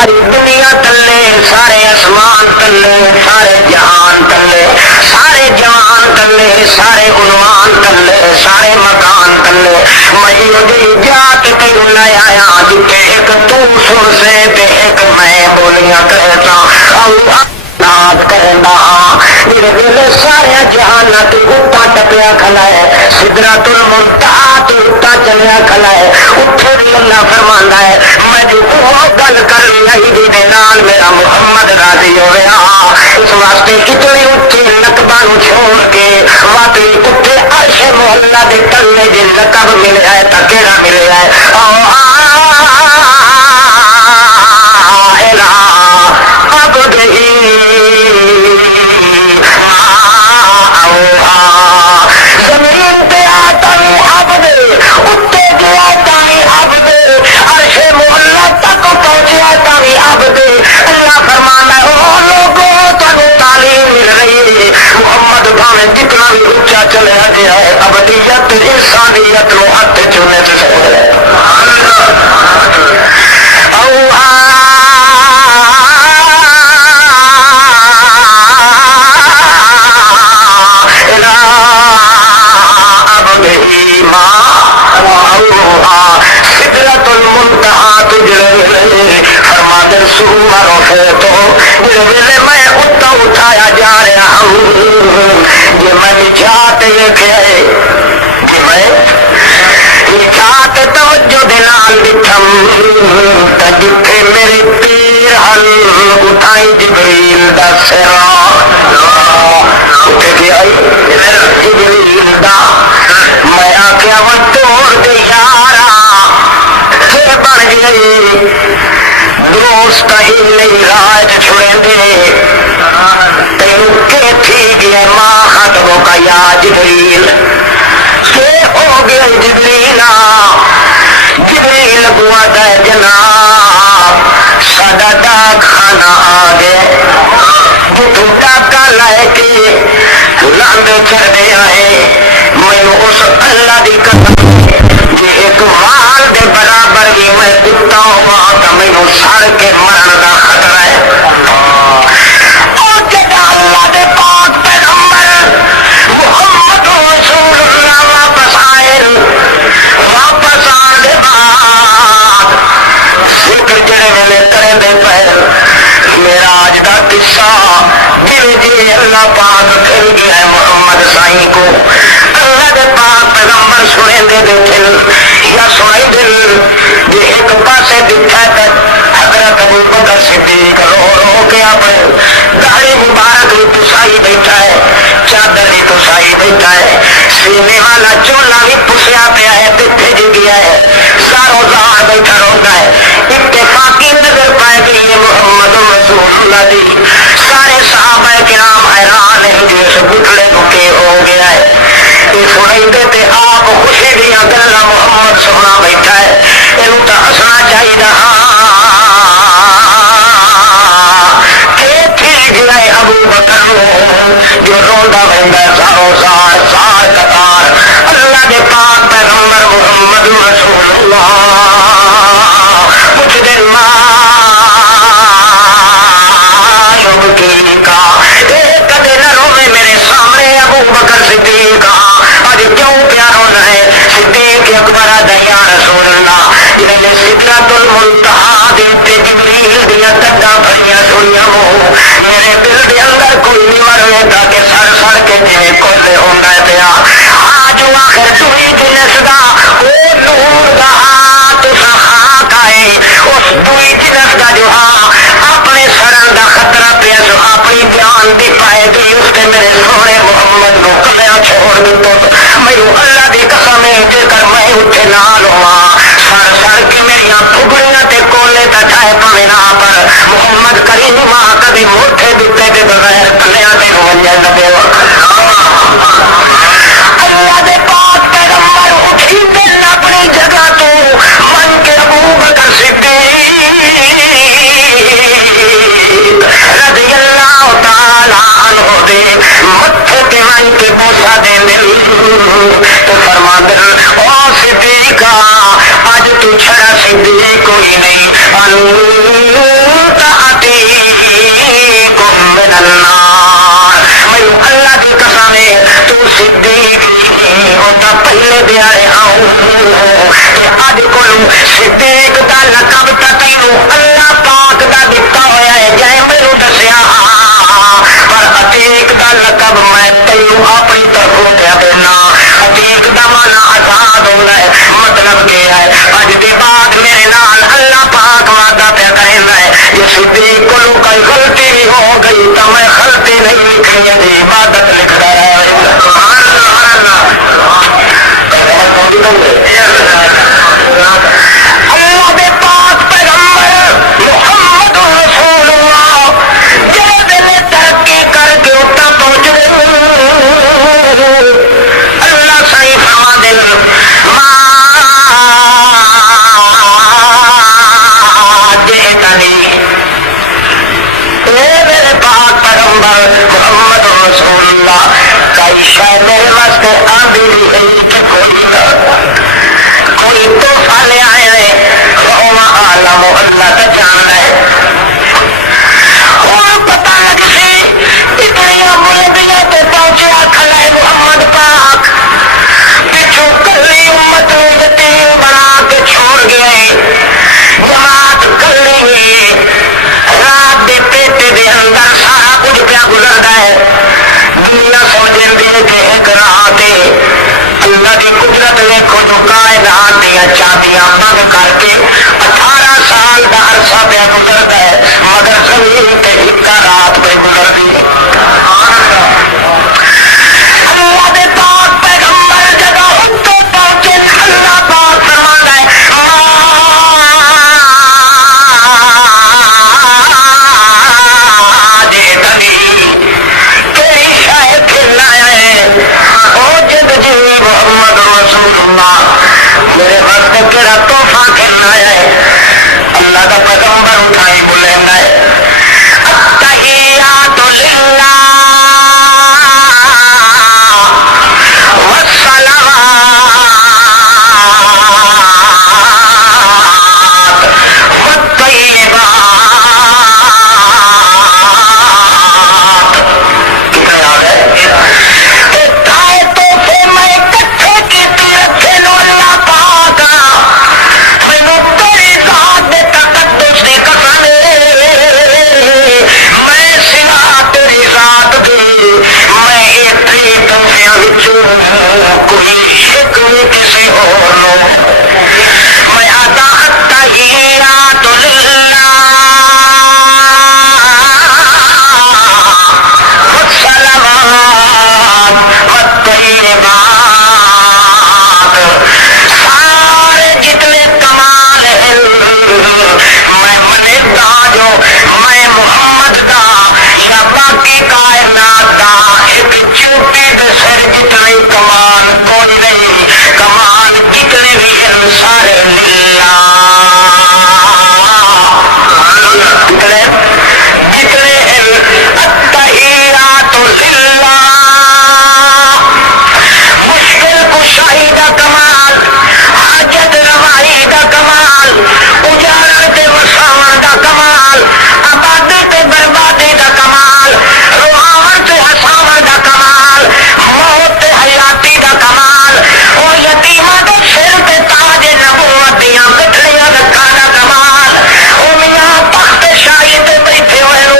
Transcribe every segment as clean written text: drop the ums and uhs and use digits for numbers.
ساری دنیا تلے، سارے آسمان تلے، سارے جہان تلے، سارے جوان تلے، سارے عنوان تلے، سارے مکان تلے، میں جات تینوں لے آیا جتے ایک تو سر سے تے ایک میں بولیاں کہتا نات کرنا میرے ویلے سارے جہان تو اتا ٹپیا کھلا ہے، سدرات المنتہا تو اتا چلیا کھلا ہے، اتھے بھی اللہ فرماندا ہے میں جو وہ گل کر نہیں دی نال میرا محمد راضی ہویا، اس واسطے اتنے اچھے لقباں نو چھوڑ کے واقعی اتنے عرش محلہ دے تلے جے لقب ملیا ہے تا کیڑا ملیا ہے زمین پہ آتا بھی عبد اتنے گیا تاوی عبد عرش محلہ تک پہنچیا تاوی عبد اللہ فرمانا ہے او لوگوں تانوں تعلیم مل رہی ہے محمد بھاوے جتنا بھی اونچا چلیا گیا ہے ابدیت انسانیت نو ہاتھ چونے سے سدرت المنتہا تجرے فرماتے سومر تو ویلے میں اتنا اٹھایا جا رہا ہوں جی میں نجات ویکھے جی میں نجات توجہ دے نال دکھم جتھے میرے پیر ہل اٹھائی جبریل دا سرا اٹھے گیا جبریل دا میں آخیا وہ توڑ دے یارا پھر بن گئی دوست ہی نہیں راج چھوڑے دے تینوں کہ تھی گیا ماں خطبوں کا یا جبریل کہ ہو گیا جبریلا جبریل بوا دا جناب ساڈا ڈاک خانہ آ گیا جتوں ڈاکا لے کے لاندے چڑھے آئے مینوں اس اللہ دی قسم جی ایک مال دے برابر بھی میں کتا ہوا تو مینوں سڑ کے مرن دا خطرہ ہے اور جدا اللہ دے پاک پیغمبر محمد رسول اللہ واپس آئے واپس آن دے بعد ذکر جڑے ویلے کریں دے پہل معراج دا قصہ جی اللہ پاک کھل گیا ہے محمد سائیں کو اللہ دے پاک پیغمبر سنے دے دل یا سنائی دل جی ایک پاسے دکھا ہے حضرت ابو بکر صدیق رو رو کے اپنے داڑھی مبارک بھی پسائی بیٹھا ہے چادر بھی پسائی بیٹھا ہے سینے والا چولا بھی پسیا پیا ہے بھیج گیا ہے ساروں زار بیٹھا روتا ہے اتفاقی نظر پائے کہ یہ محمد رسول اللہ دی سارے صحابہ کرام حیران ہیں جو اس بٹھڑے کو کے ہو گیا ہے یہ سنائی دیتے آپ خوشی دیا گلا محمد سنا بیٹھا ہے یہ تو ہسنا چاہیے ابو بکر جو روندا رہندا ساروں سار سار قطار اللہ کے پاک پیغمبر محمد رسول اللہ کچھ دن کدے نہ روے میرے سامنے ابو بکر صدیق اج کیوں پیارو رہے صدیق اکبر یا رسول اللہ جنہیں سدرۃ المنتہا دے جبریل دیا تکا بھریاں سنیاں ہو میرے دل دے اندر کوئی نہیں مرے تاکہ سڑ سڑ کے جی کولے ہوندا پیا آج آخر توئی جنس دا او نور دا تو خاک آئے اس توئی جنس دا جو اپنے سڑن دا خطرہ پیا سو اپنی جان دی پائے گئی اس نے میرے سونے محمد نو کلیا چھوڑ دیتو میرے اللہ دی قسم ہے جے کر میں اٹھے نال ہوا سڑ سڑ کے میری پھگڑیاں تے کولے تا جائے پاوے نہ پر محمد کریم کبھی موٹے دیتے کے بغیر کلیاں تے ونجے نہ دے اللہ دے پاک پیغمبر اٹھی دل اپنی جگہ تو من کے ابو بکر صدیق رضی اللہ تعالی عنہ دے متھے تے من کے بوسا دے دل تو فرما دل او صدیقہ اج تو چھڑا صدیق کوئی نہیں پیغمبر محمد رسول اللہ کئی شاید میرے واسطے آندھی ہے کہ کوئی تحفہ لے آئے وہ عالم اللہ کا جان ہے اور پتہ لگ سی اتنی بلندیاں پہ پہنچیا کھلا ہے محمد پاک پچھو کلی امت یتیم بنا کے چھوڑ گئے جماعت کلی رات دے پیٹے دے اندر سارا کچھ پیا گزرتا ہے دنیا سمجھیں دے کہ ایک راہ دے اللہ کی قدرت ویکھو جو کائنات دیا چابیاں بند کر کے 18 سال کا عرصہ پہ گزرتا ہے مگر زمین پہ ایک رات پہ گزرتی ہے اللہ دے پاک پیغمبر جگہ اتنے پہنچے اللہ پاک فرماتا ہے میرے وقت کہڑا تحفہ کھیلنا ہے اللہ کا پیغمبر اٹھائی بولے ہے التحیات للہ والصلوات والطیبات کتنا یاد ہے کوئی شک کسی اور میں آتا التحیات للہ والصلوات والطیبات سارے جتنے کمال ہیں میں منتا جو میں محمد کا یا باقی کائنات کا ایک چوٹی دے سر جتنے کمال کوئی نہیں کمال جتنے بھی ہیں سارے للہ جتنے ہیں التحیات للہ مشکل کشائی کا کمال حاجت روائی کا کمال اجاڑ کے وساون کا کمال آبادی تے بربادی کا کمال روحان سے ہساون کا کمال موت تے حیاتی کا کمال وہ یتیماں دے سر تے تاج نبوت دیاں گٹھڑیاں رکھا کا کمال وہ میاں تخت شاہی تے بیٹھے ہوئے نو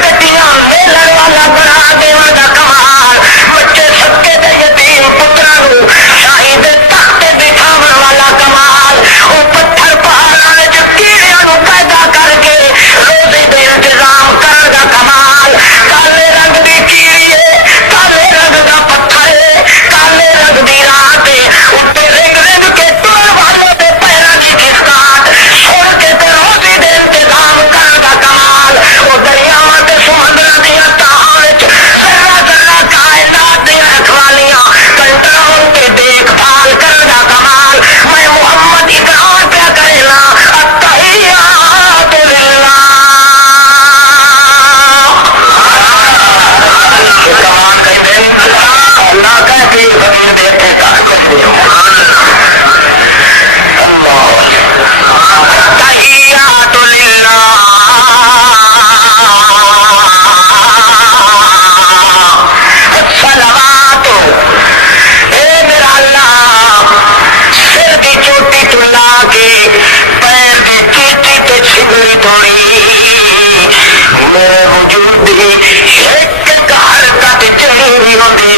گٹیاں میلن والا بنا دیواں کا کمال بچے سکے دے یتیم پتراں نو شاہی دے تخت تے بٹھاون والا کمال وہ پتھر پہاڑاں وچ کیڑیاں نو پیدا کر کے روزی دے انتظام کرن دا کمال کالے رنگ دی کیڑی ہے کالے رنگ دا پتھر ہے کالے رنگ دی رات ہے اتے رنگ رنگ کے ٹر والے دے پیراں دی کھسکاہٹ چھوڑ کے تے روزی دے انتظام کرن دا کمال وہ دریاواں تے سمندراں دیاں تہاں وچ ذرہ ذرہ کائنات دی رکھوالیاں کنٹرول کے دیکھ بھال کرن دا کمال میں محمد اقرار پیا کرنا التحیات للہ کمان کہتے اللہ کہتے زمین دیتے التحیات للہ الصلوات اے میرا اللہ سر دی چوٹی تو لا کے پیر دی چیٹی تے چھگڑی توڑی میرے وجود دی ایک حرکت چڑی ہوئی ہوندی